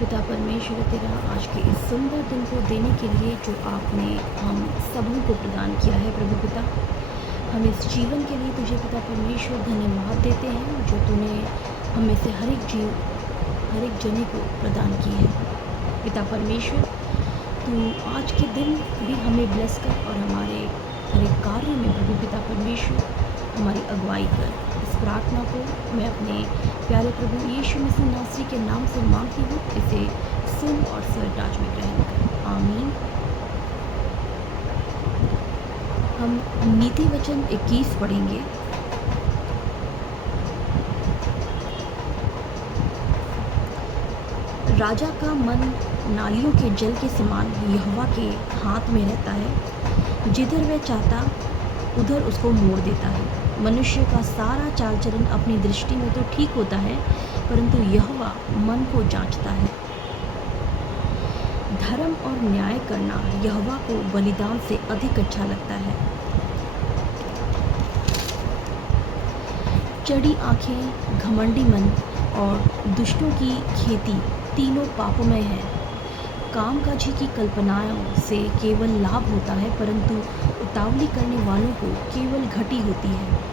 पिता परमेश्वर तेरा आज के इस सुंदर दिन को देने के लिए जो आपने हम सबों को प्रदान किया है प्रभु पिता, हम इस जीवन के लिए तुझे पिता परमेश्वर धन्यवाद देते हैं जो तूने हम में से हर एक जने को प्रदान की है। पिता परमेश्वर, तू आज के दिन भी हमें ब्लेस कर और हमारे हर एक कार्य में प्रभु पिता परमेश्वर हमारी अगुवाई कर। इस प्रार्थना को मैं अपने प्यारे प्रभु यीशु मसीह नासरी के नाम से मांगती हूँ, इसे सुन और स्वर्गराज में ग्रहण कर। आमीन। हम नीति वचन 21 पढ़ेंगे। राजा का मन नालियों के जल के समान यहोवा के हाथ में रहता है, जिधर वह चाहता उधर उसको मोड़ देता है। मनुष्य का सारा चाल चलन अपनी दृष्टि में तो ठीक होता है, परंतु यहोवा मन को जांचता है। धर्म और न्याय करना यहोवा को बलिदान से अधिक अच्छा लगता है। चढ़ी आंखें, घमंडी मन और दुष्टों की खेती तीनों पापमय है। कामकाजी की कल्पनाओं से केवल लाभ होता है, परंतु उतावली करने वालों को केवल घटी होती है।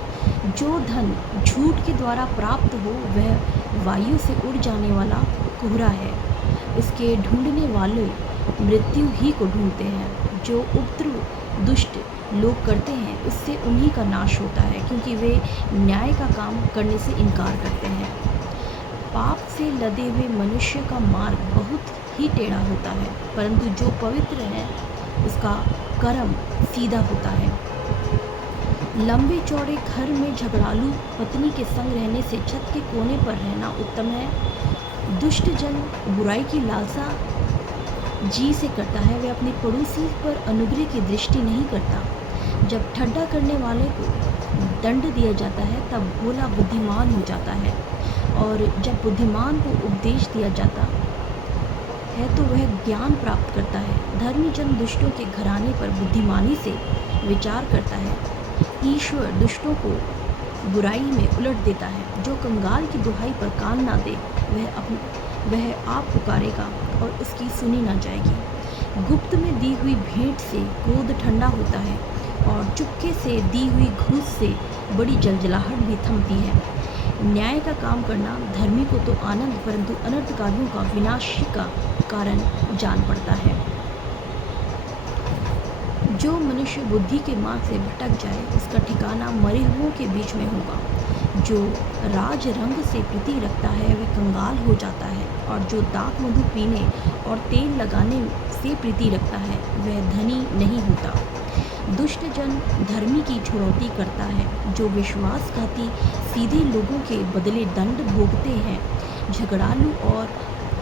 जो धन झूठ के द्वारा प्राप्त हो वह वायु से उड़ जाने वाला कोहरा है। उसके ढूंढने वाले मृत्यु ही को ढूंढते हैं। जो उपद्रव दुष्ट लोग करते हैं उससे उन्हीं का नाश होता है, क्योंकि वे न्याय का काम करने से इनकार करते हैं। पाप से लदे हुए मनुष्य का मार्ग बहुत ही टेढ़ा होता है, परंतु जो पवित्र है उसका कर्म सीधा होता है। लंबे चौड़े घर में झगड़ालू पत्नी के संग रहने से छत के कोने पर रहना उत्तम है। दुष्ट जन बुराई की लालसा जी से करता है, वह अपने पड़ोसी पर अनुग्रह की दृष्टि नहीं करता। जब ठट्ठा करने वाले को दंड दिया जाता है तब भोला बुद्धिमान हो जाता है, और जब बुद्धिमान को उपदेश दिया जाता है तो वह ज्ञान प्राप्त करता है। धर्मी जन दुष्टों के घराने पर बुद्धिमानी से विचार करता है। ईश्वर दुष्टों को बुराई में उलट देता है। जो कंगाल की दुहाई पर कान ना दे वह आप पुकारेगा और उसकी सुनी ना जाएगी। गुप्त में दी हुई भेंट से क्रोध ठंडा होता है, और चुपके से दी हुई घूस से बड़ी जलजलाहट भी थमती है। न्याय का काम करना धर्मी को तो आनंद, परंतु अनर्थकारियों का विनाश का कारण जान पड़ता है। जो मनुष्य बुद्धि के मार्ग से भटक जाए उसका ठिकाना मरे हुओं के बीच में होगा। जो राज रंग से प्रीति रखता है वह कंगाल हो जाता है, और जो दाख मधु पीने और तेल लगाने से प्रीति रखता है वह धनी नहीं होता। दुष्ट जन धर्मी की छुड़ौती करता है। जो विश्वासघाती सीधे लोगों के बदले दंड भोगते हैं। झगड़ालू और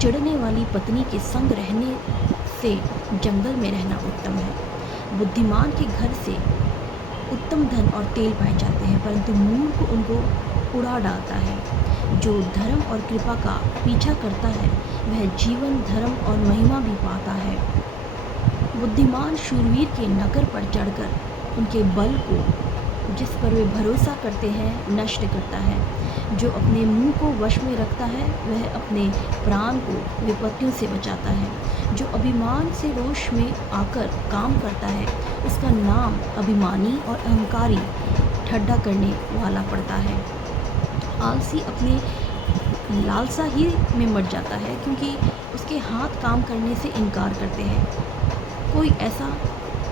चिढ़ने वाली पत्नी के संग रहने से जंगल में रहना उत्तम है। बुद्धिमान के घर से उत्तम धन और तेल पाए जाते हैं, परंतु मूर्ख उनको उड़ा डालता है। जो धर्म और कृपा का पीछा करता है वह जीवन, धर्म और महिमा भी पाता है। बुद्धिमान शूरवीर के नगर पर चढ़कर उनके बल को, जिस पर वे भरोसा करते हैं, नष्ट करता है। जो अपने मुंह को वश में रखता है वह अपने प्राण को विपत्तियों से बचाता है। जो अभिमान से रोष में आकर काम करता है उसका नाम अभिमानी और अहंकारी ठट्ठा करने वाला पड़ता है। आलसी अपने लालसा ही में मर जाता है, क्योंकि उसके हाथ काम करने से इनकार करते हैं। कोई ऐसा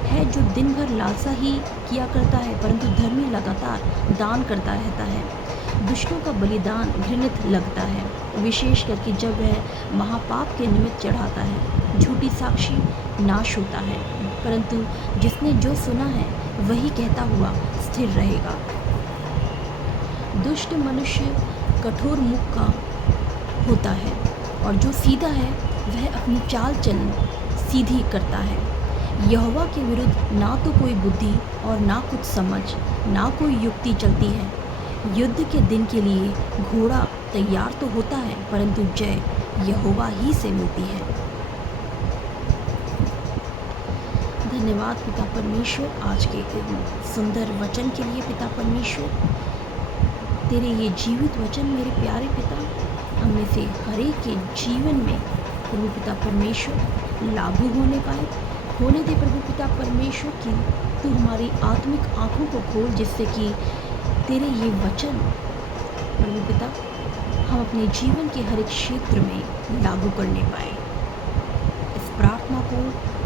है जो दिन भर लालसा ही किया करता है, परंतु धर्मी लगातार दान करता रहता है। दुष्टों का बलिदान घृणित लगता है, विशेष करके जब वह महापाप के निमित्त चढ़ाता है। झूठी साक्षी नाश होता है, परंतु जिसने जो सुना है वही कहता हुआ स्थिर रहेगा। दुष्ट मनुष्य कठोर मुख का होता है, और जो सीधा है वह अपनी चाल चलन सीधी करता है। यहोवा के विरुद्ध ना तो कोई बुद्धि और ना कुछ समझ, ना कोई युक्ति चलती है। युद्ध के दिन के लिए घोड़ा तैयार तो होता है, परंतु जय यहोवा ही से मिलती है। धन्यवाद पिता परमेश्वर आज के सुंदर वचन के लिए। पिता परमेश्वर, तेरे ये जीवित वचन मेरे प्यारे पिता हम में से हर एक के जीवन में प्रभु पिता परमेश्वर लागू होने दे प्रभु पिता परमेश्वर की तू हमारी आत्मिक आँखों को खोल, जिससे कि तेरे ये वचन प्रभु पिता हम अपने जीवन के हर एक क्षेत्र में लागू करने पाए। इस प्रार्थना को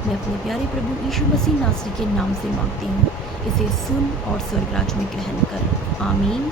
मैं अपने प्यारे प्रभु यीशु मसीह नासरी के नाम से मांगती हूँ। इसे सुन और स्वर्गराज में ग्रहण कर। आमीन।